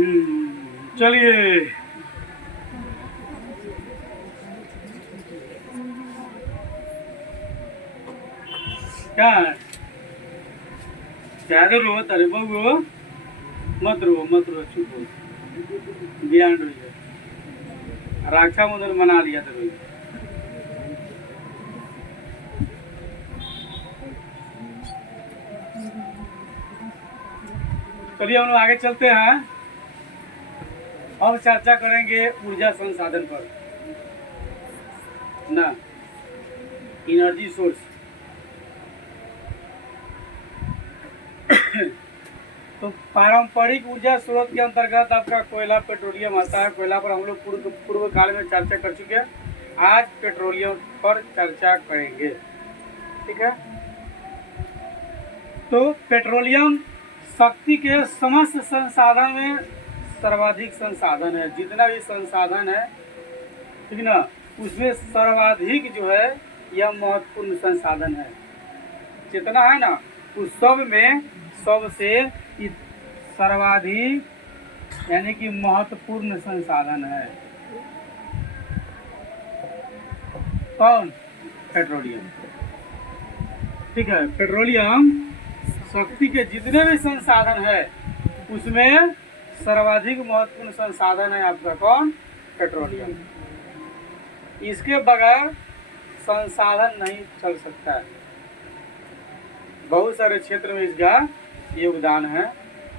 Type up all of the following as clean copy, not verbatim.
चलिए। क्या है? क्या रो? अरे बबू मत रो मत रो, चुप हो। ज्ञान रो रक्षाबंधन मना लिया था रोहित। चलिए हम लोग आगे चलते हैं। अब चर्चा करेंगे ऊर्जा संसाधन पर ना, एनर्जी सोर्स। तो पारंपरिक ऊर्जा स्रोत के अंतर्गत आपका कोयला पेट्रोलियम आता है। कोयला पर हम लोग पूर्व काल में चर्चा कर चुके हैं। आज पेट्रोलियम पर चर्चा करेंगे, ठीक है। तो पेट्रोलियम शक्ति के समस्त संसाधन में सर्वाधिक संसाधन है। जितना भी संसाधन है, ठीक ना, उसमें सर्वाधिक जो है यह महत्वपूर्ण संसाधन है। जितना है ना उस सब में सबसे सर्वाधिक यानी कि महत्वपूर्ण संसाधन है कौन? पेट्रोलियम, ठीक है। पेट्रोलियम शक्ति के जितने भी संसाधन है उसमें सर्वाधिक महत्वपूर्ण संसाधन है आपका कौन? पेट्रोलियम। इसके बगैर संसाधन नहीं चल सकता है। बहुत सारे क्षेत्र में इसका योगदान है,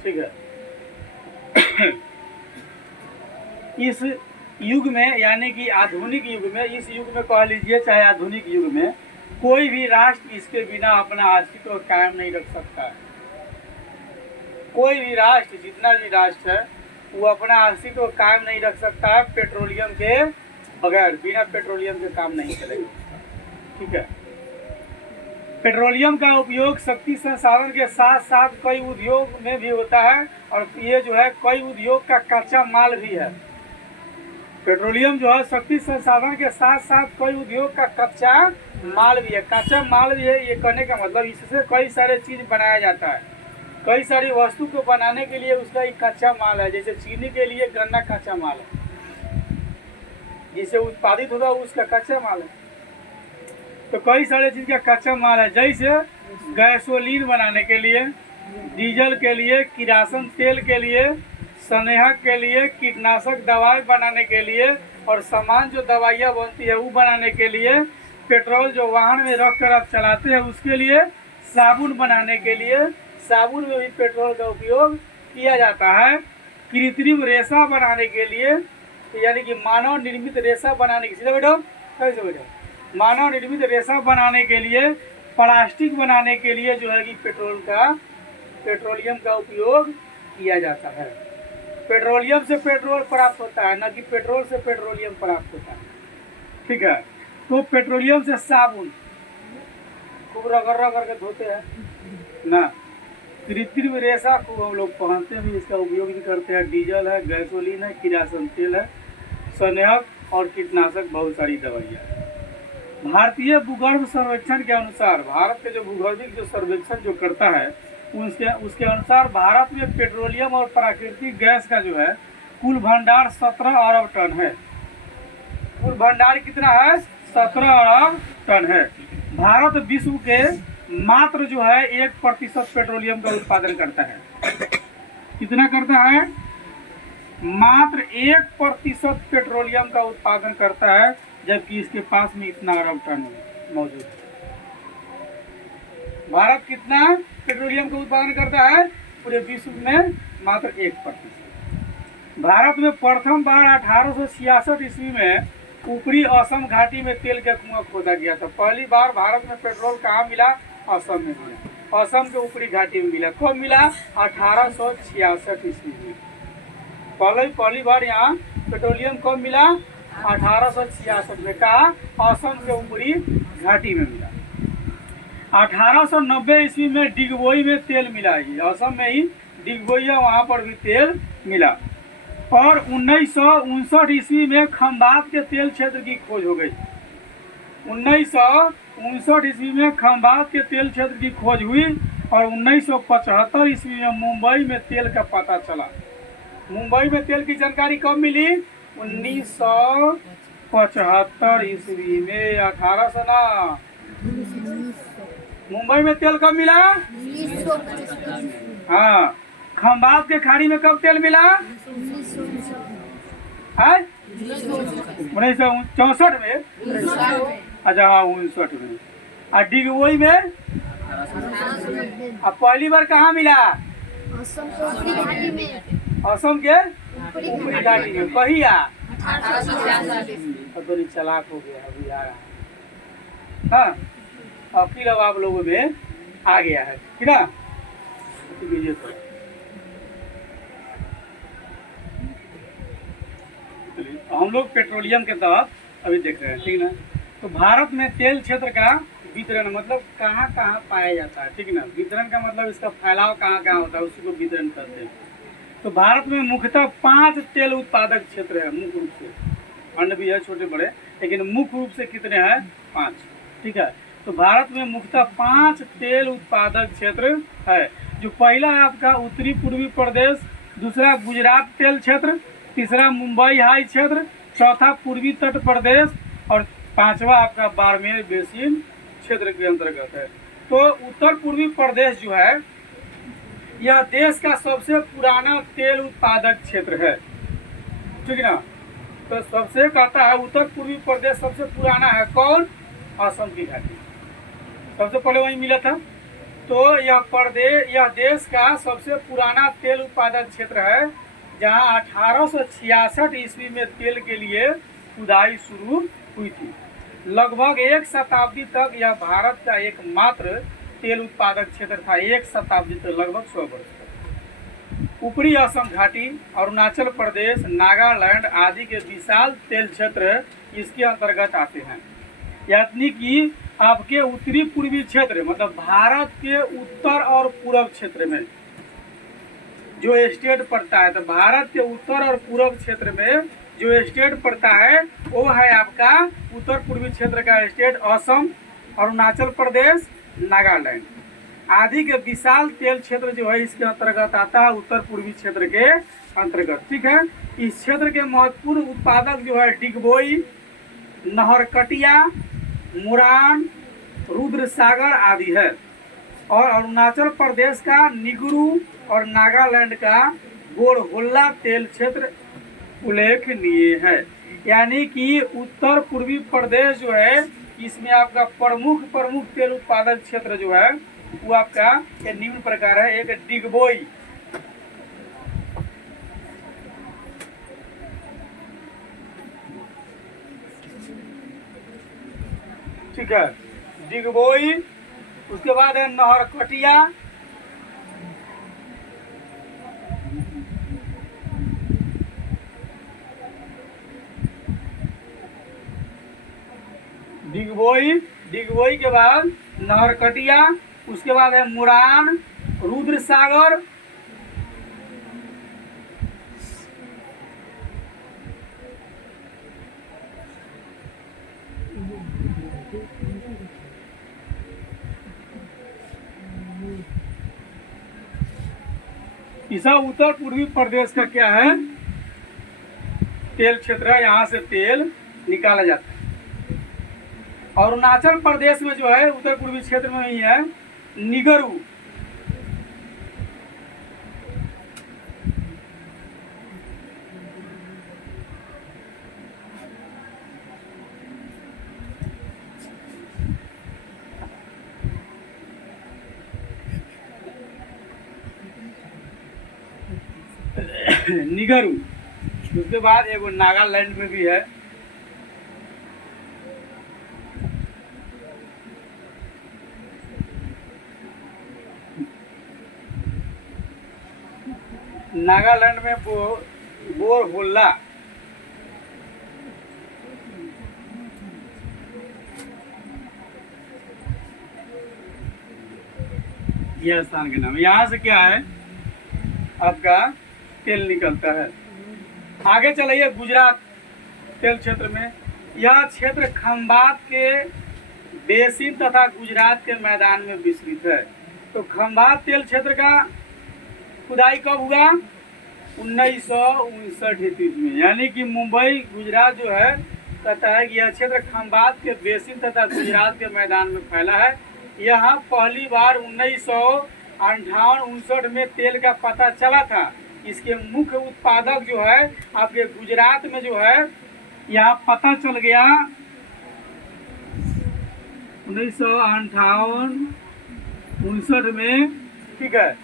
ठीक है। इस युग में यानी कि आधुनिक युग में, इस युग में कह लीजिए चाहे आधुनिक युग में, कोई भी राष्ट्र इसके बिना अपना अस्तित्व कायम नहीं रख सकता है। कोई भी राष्ट्र, जितना भी राष्ट्र है, वो अपना अस्तित्व कायम नहीं रख सकता है पेट्रोलियम के बगैर। बिना पेट्रोलियम के काम नहीं चलेगा, ठीक है। पेट्रोलियम का उपयोग शक्ति संसाधन के साथ साथ कई उद्योग में भी होता है, और ये जो है कई उद्योग का कच्चा माल भी है। पेट्रोलियम जो है शक्ति संसाधन के साथ साथ कई उद्योग का कच्चा माल भी है। कच्चा माल भी है, ये कहने का मतलब इससे कई सारे चीज बनाया जाता है। कई सारी वस्तु को बनाने के लिए उसका एक कच्चा माल है। जैसे चीनी के लिए गन्ना कच्चा माल है, जिसे उत्पादित होगा उसका कच्चा माल है। तो कई सारे चीज का कच्चा माल है, जैसे गैसोलीन बनाने के लिए, डीजल के लिए, किरासन तेल के लिए, स्नेहक के लिए, कीटनाशक दवाई बनाने के लिए, और सामान जो दवाइयाँ बनती है वो बनाने के लिए, पेट्रोल जो वाहन में रख कर आप चलाते हैं उसके लिए, साबुन बनाने के लिए, साबुन में भी पेट्रोल का उपयोग किया जाता है। कृत्रिम रेशा बनाने के लिए, यानी कि मानव निर्मित रेशा बनाने के लिए, कैसे बैठो, मानव निर्मित रेशा बनाने के लिए, प्लास्टिक बनाने के लिए जो है कि पेट्रोलियम का उपयोग किया जाता है। पेट्रोलियम से पेट्रोल प्राप्त होता है, न कि पेट्रोल से पेट्रोलियम प्राप्त होता है, ठीक है। तो पेट्रोलियम से साबुन खूब रगड़ करके धोते हैं ना। कृत्रिम रेशा खूब हम लोग पहनते हैं, इसका उपयोग भी करते हैं। डीजल है, गैसोलीन है, किरासन तेल है, स्नेहक और कीटनाशक, बहुत सारी दवाइयाँ है। भारतीय भूगर्भ सर्वेक्षण के अनुसार, भारत के जो भूगर्भिक जो सर्वेक्षण जो करता है उसके अनुसार भारत में पेट्रोलियम और प्राकृतिक गैस का जो है कुल भंडार 17 अरब टन है। कुल भंडार कितना है? 17 अरब टन है। भारत विश्व के मात्र जो है 1% पेट्रोलियम का उत्पादन करता है। कितना करता है? मात्र 1% पेट्रोलियम का उत्पादन करता है, जबकि इसके पास में इतना अरब टन मौजूद है। भारत कितना पेट्रोलियम का उत्पादन करता है? पूरे विश्व में मात्र 1%। भारत में प्रथम बार 1866 ईस्वी में ऊपरी असम घाटी में तेल का कुआं खोदा गया था। पहली बार भारत में पेट्रोल कहाँ मिला? असम में मिला। असम के ऊपरी घाटी में मिला। कब मिला? 1866 ईस्वी में पहली बार यहाँ पेट्रोलियम कब मिला? 1866 में। कहा? असम के ऊपरी घाटी में मिला। 1890 ईस्वी में डिगबोई में तेल मिला। असम में ही डिगबोई है, वहाँ पर भी तेल मिला। और 1959 ईस्वी में खंभात के तेल क्षेत्र की खोज हो गई। 1959 ईस्वी में खंभात के तेल क्षेत्र की खोज हुई और 1975 ईस्वी में मुंबई में तेल का पता चला। मुंबई में तेल की जानकारी कब मिली? 1975 ईस्वी में। 1800 ना। मुंबई में तेल कब मिला? हाँ। खंबात के खाड़ी में कब तेल मिला? 1964 में। अच्छा हाँ 59 में। और डिगबोई में? अब पहली बार कहाँ मिला? असम के ऊपरी घाटी में। कहिया? तो बड़ी चालाक हो गया अभी आ रहा है। हाँ अकील अब आप लोगों में आ गया है, ठीक है। हम लोग पेट्रोलियम के तहत अभी देख रहे हैं, ठीक ना। तो भारत में तेल क्षेत्र का वितरण मतलब कहाँ कहाँ पाया जाता है, ठीक ना। वितरण का मतलब इसका फैलाव कहाँ कहाँ होता है, उसी को वितरण करते हैं। तो भारत में मुख्यतः 5 तेल उत्पादक क्षेत्र है मुख्य रूप से। अन्य भी है छोटे बड़े, लेकिन मुख्य रूप से कितने हैं? 5, ठीक है। तो भारत में मुख्यतः 5 तेल उत्पादक क्षेत्र है। जो पहला है आपका उत्तरी पूर्वी प्रदेश, दूसरा गुजरात तेल क्षेत्र, तीसरा मुंबई हाई क्षेत्र, चौथा पूर्वी तट प्रदेश और पांचवा आपका बाड़मेर बेसिन क्षेत्र के अंतर्गत है। तो उत्तर पूर्वी प्रदेश जो है यह देश का सबसे पुराना तेल उत्पादक क्षेत्र है, ठीक है ना। तो सबसे कहता है उत्तर पूर्वी प्रदेश सबसे पुराना है। कौन? असम की घाटी सबसे पहले वहीं मिला था। तो यह देश का सबसे पुराना तेल उत्पादक क्षेत्र है, जहां 1866 ईस्वी में तेल के लिए खुदाई शुरू हुई थी। लगभग 1 शताब्दी तक यह भारत का एकमात्र तेल उत्पादक क्षेत्र था। 1 शताब्दी तक, लगभग 100 वर्ष तक। ऊपरी असम घाटी, अरुणाचल प्रदेश, नागालैंड आदि के विशाल तेल क्षेत्र इसके अंतर्गत आते हैं। यानी कि आपके उत्तरी पूर्वी क्षेत्र मतलब भारत के उत्तर और पूर्व क्षेत्र में जो स्टेट पड़ता है, तो भारत के उत्तर और पूर्व क्षेत्र में जो स्टेट पड़ता है वो है आपका उत्तर पूर्वी क्षेत्र का स्टेट असम, अरुणाचल प्रदेश, नागालैंड आदि के विशाल तेल क्षेत्र जो है इसके अंतर्गत आता है, उत्तर पूर्वी क्षेत्र के अंतर्गत, ठीक है। इस क्षेत्र के महत्वपूर्ण उत्पादक जो है डिगबोई, नहरकटिया, मुरान, रुद्रसागर आदि है। और अरुणाचल प्रदेश का निगरू और नागालैंड का गोड़होल्ला तेल क्षेत्र उल्लेखनीय है। यानी कि उत्तर पूर्वी प्रदेश जो है इसमें आपका प्रमुख तेल उत्पादक क्षेत्र जो है वो आपका ये निम्न प्रकार है। एक डिगबोई, ठीक है, डिगबोई। उसके बाद है नहरकटिया, डिगबोई के बाद नहरकटिया, उसके बाद है मुरान, रुद्रसागर, इस उत्तर पूर्वी प्रदेश का क्या है तेल क्षेत्र है। यहाँ से तेल निकाला जाता है। अरुणाचल प्रदेश में जो है उत्तर पूर्वी क्षेत्र में ही है निगरू, निगरू। उसके बाद एगो नागालैंड में भी है, नागालैंड में बोरहोल्ला, यह स्थान के नाम। यहाँ से क्या है आपका तेल निकलता है। आगे चलिए गुजरात तेल क्षेत्र में। यह क्षेत्र खंबात के बेसिन तथा गुजरात के मैदान में विस्तृत है। तो खंबात तेल क्षेत्र का खुदाई कब हुआ? 1959 में, यानी कि मुंबई गुजरात जो है कहता है कि यह क्षेत्र खंबात के बेसिन तथा गुजरात के मैदान में फैला है। यहाँ पहली बार 1958-59 में तेल का पता चला था। इसके मुख्य उत्पादक जो है आपके गुजरात में जो है यहाँ पता चल गया 1958-59 में, ठीक है,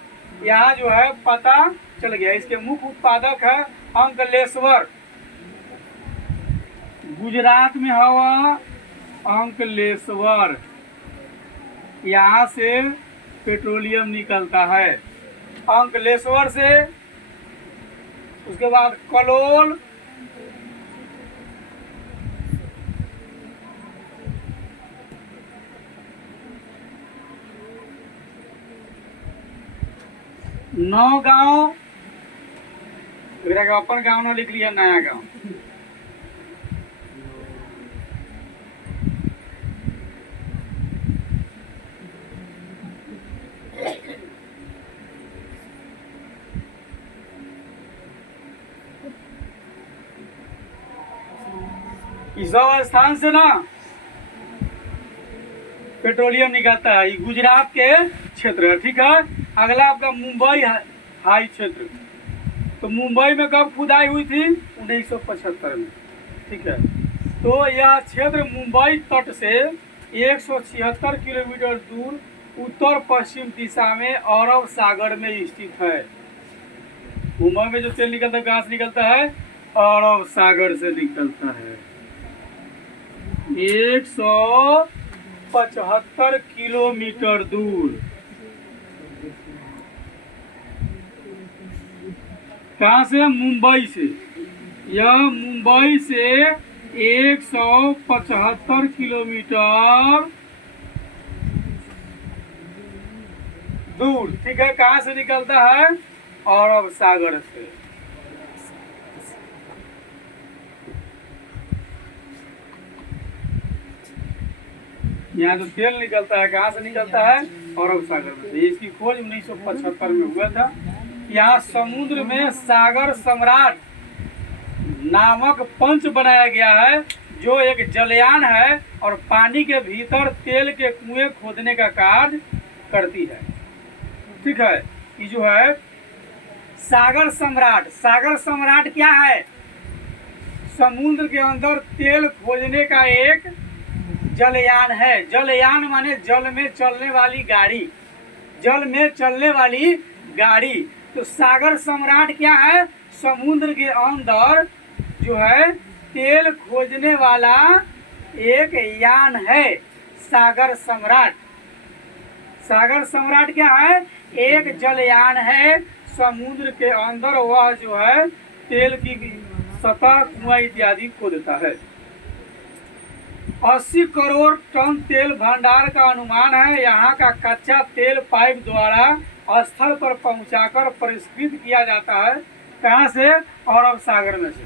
यहाँ जो है पता चल गया। इसके मुख्य उत्पादक है अंकलेश्वर, गुजरात में हवा अंकलेश्वर, यहाँ से पेट्रोलियम निकलता है अंकलेश्वर से। उसके बाद कलोल, नौगांव, अपन गाँव ना लिख लिया, नया गांव, इस स्थान से ना पेट्रोलियम निकलता है। ये गुजरात के क्षेत्र है, ठीक है। अगला आपका मुंबई हाई क्षेत्र। तो मुंबई में कब खुदाई हुई थी? 1975 में, ठीक है। तो यह क्षेत्र मुंबई तट से 176 किलोमीटर दूर उत्तर पश्चिम दिशा में अरब सागर में स्थित है। मुंबई में जो तेल निकलता है कहाँ से निकलता है? अरब सागर से निकलता है। 175 किलोमीटर दूर कहाँ से? मुंबई से। यह मुंबई से 175 किलोमीटर दूर, ठीक है। कहाँ से निकलता है? अरब सागर से। यहाँ जो तेल निकलता है कहाँ से निकलता है? अरब सागर में से। इसकी खोज 1975 में हुआ था। यहाँ समुद्र में सागर सम्राट नामक पंच बनाया गया है, जो एक जलयान है और पानी के भीतर तेल के कुएं खोदने का कार्य करती है, ठीक है। ये जो है सागर सम्राट, सागर सम्राट क्या है? समुद्र के अंदर तेल खोजने का एक जलयान है। जलयान माने जल में चलने वाली गाड़ी, जल में चलने वाली गाड़ी। तो सागर सम्राट क्या है? समुद्र के अंदर जो है तेल खोजने वाला एक यान है, सागर सम्राट। सागर सम्राट क्या है? एक जलयान है समुद्र के अंदर, वह जो है तेल की सतह, कुआं इत्यादि खोदता है। 80 करोड़ टन तेल भंडार का अनुमान है। यहाँ का कच्चा तेल पाइप द्वारा स्थल पर पहुंचाकर परिष्कृत किया जाता है। कहाँ से? अरब सागर में से।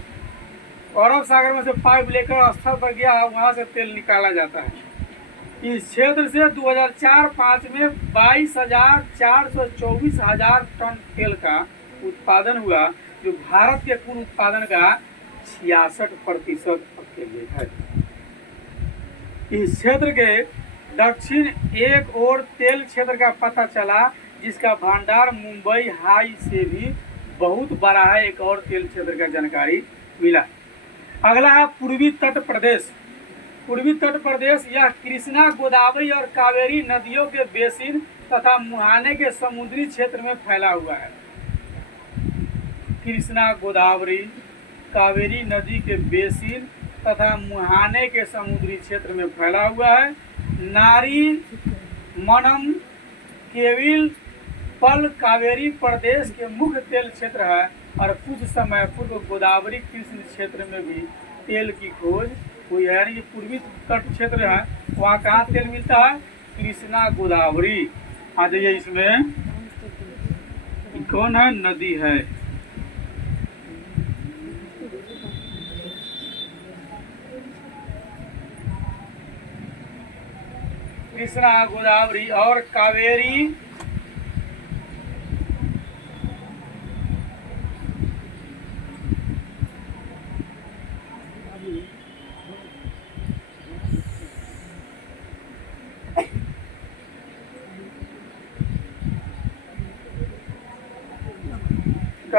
अरब सागर में से पाइप लेकर स्थल पर गया, वहाँ से तेल निकाला जाता है। इस क्षेत्र से 2004-05 में 22,424,000 टन तेल का उत्पादन हुआ, जो भारत के कुल उत्पादन का 66% है। इस क्षेत्र के दक्षिण एक और तेल क्षेत्र का पता चला, जिसका भंडार मुंबई हाई से भी बहुत बड़ा है। एक और तेल क्षेत्र का जानकारी मिला। अगला है पूर्वी तट प्रदेश। पूर्वी तट प्रदेश यह कृष्णा, गोदावरी और कावेरी नदियों के बेसिन तथा मुहाने के समुद्री क्षेत्र में फैला हुआ है। कृष्णा, गोदावरी, कावेरी नदी के बेसिन तथा मुहाने के समुद्री क्षेत्र में फैला हुआ है। नारी मनम केविल पल कावेरी प्रदेश के मुख्य तेल क्षेत्र है और कुछ समय पूर्व गोदावरी कृष्ण क्षेत्र में भी तेल की खोज हुई है। यानी कि पूर्वी तट क्षेत्र है, वहाँ कहाँ तेल मिलता है? कृष्णा, गोदावरी। आ जाइए, इसमें कौन है? नदी है। कृष्णा, गोदावरी और कावेरी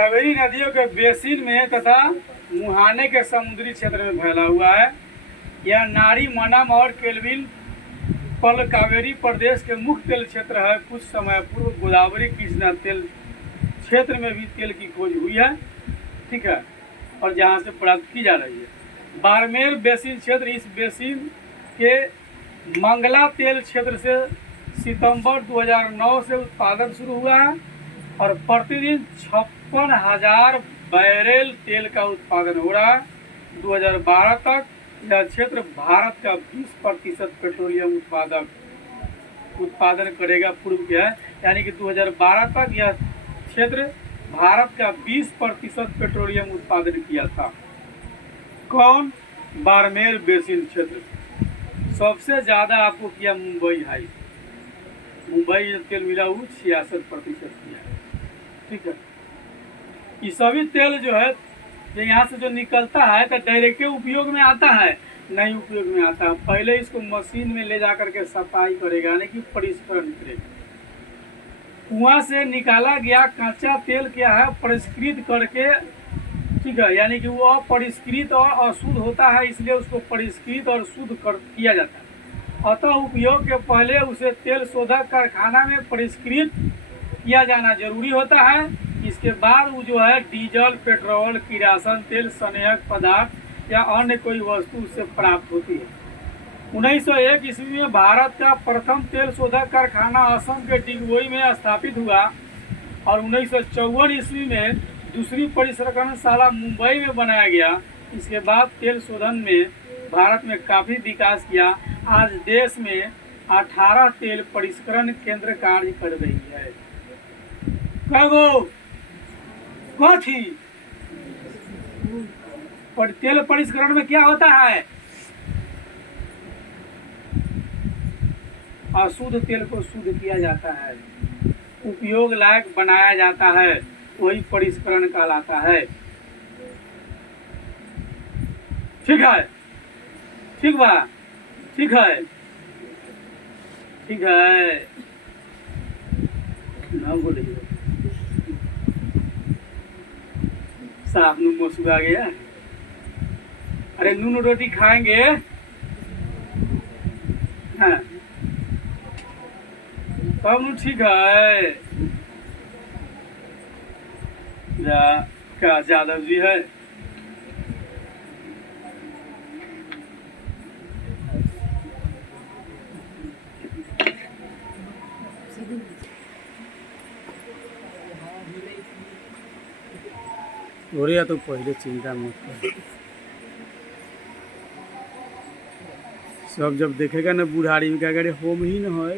कावेरी नदियों के बेसिन में तथा मुहाने के समुद्री क्षेत्र में फैला हुआ है। यह नारी मनम और केल्विन पल कावेरी प्रदेश के मुख्य तेल क्षेत्र है। कुछ समय पूर्व गोदावरी कृष्णा तेल क्षेत्र में भी तेल की खोज हुई है, ठीक है, और जहाँ से प्राप्त की जा रही है। बाड़मेर बेसिन क्षेत्र, इस बेसिन के मंगला तेल क्षेत्र से सितंबर 2009 से उत्पादन शुरू हुआ है और प्रतिदिन 56,000 बैरल तेल का उत्पादन हो रहा है। 2012 तक यह क्षेत्र भारत का 20% पेट्रोलियम उत्पादन करेगा। पूर्व क्या है, यानी कि 2012 तक यह क्षेत्र भारत का 20% पेट्रोलियम उत्पादन किया था। कौन? बाड़मेर बेसिन क्षेत्र। सबसे ज़्यादा आपको किया मुंबई हाई, मुंबई तेल मिला वो 66% किया है, ठीक है। ये सभी तेल जो है यहाँ से जो निकलता है तो डायरेक्ट उपयोग में आता है, नहीं उपयोग में आता है। पहले इसको मशीन में ले जा करके सफाई करेगा, यानी कि परिष्करण करेगा। कुआं से निकाला गया कच्चा तेल क्या है, परिष्कृत करके, ठीक है, यानी कि वो अपरिष्कृत और अशुद्ध होता है, इसलिए उसको परिष्कृत और शुद्ध किया जाता है। अतः उपयोग के पहले उसे तेल शोधक कारखाना में परिष्कृत किया जाना जरूरी होता है। इसके बाद वो जो है डीजल, पेट्रोल, किरासन तेल, स्नेहक पदार्थ या अन्य कोई वस्तु उससे प्राप्त होती है। 1901 ईस्वी में भारत का प्रथम तेल शोधक कारखाना असम के डिगबोई में स्थापित हुआ और 1954 ईस्वी में दूसरी परिष्करणशाला मुंबई में बनाया गया। इसके बाद तेल शोधन में भारत में काफ़ी विकास किया। आज देश में 18 तेल परिष्करण केंद्र कार्य कर रही है। कथी तेल परिष्करण में क्या होता है? अशुद्ध तेल को शुद्ध किया जाता है, उपयोग लायक बनाया जाता है, वही परिष्करण कहलाता है। ठीक है, ठीक बा, ठीक है, ठीक है, ना बोलिए साहब नून मसूर आ गया। अरे नून रोटी खाएंगे, हाँ तब ठीक है। क्या यादव जी है? या तो पहले चिंता मत कर, सब जब देखेगा ना बुढ़ारी में क्या करे होम ही न है।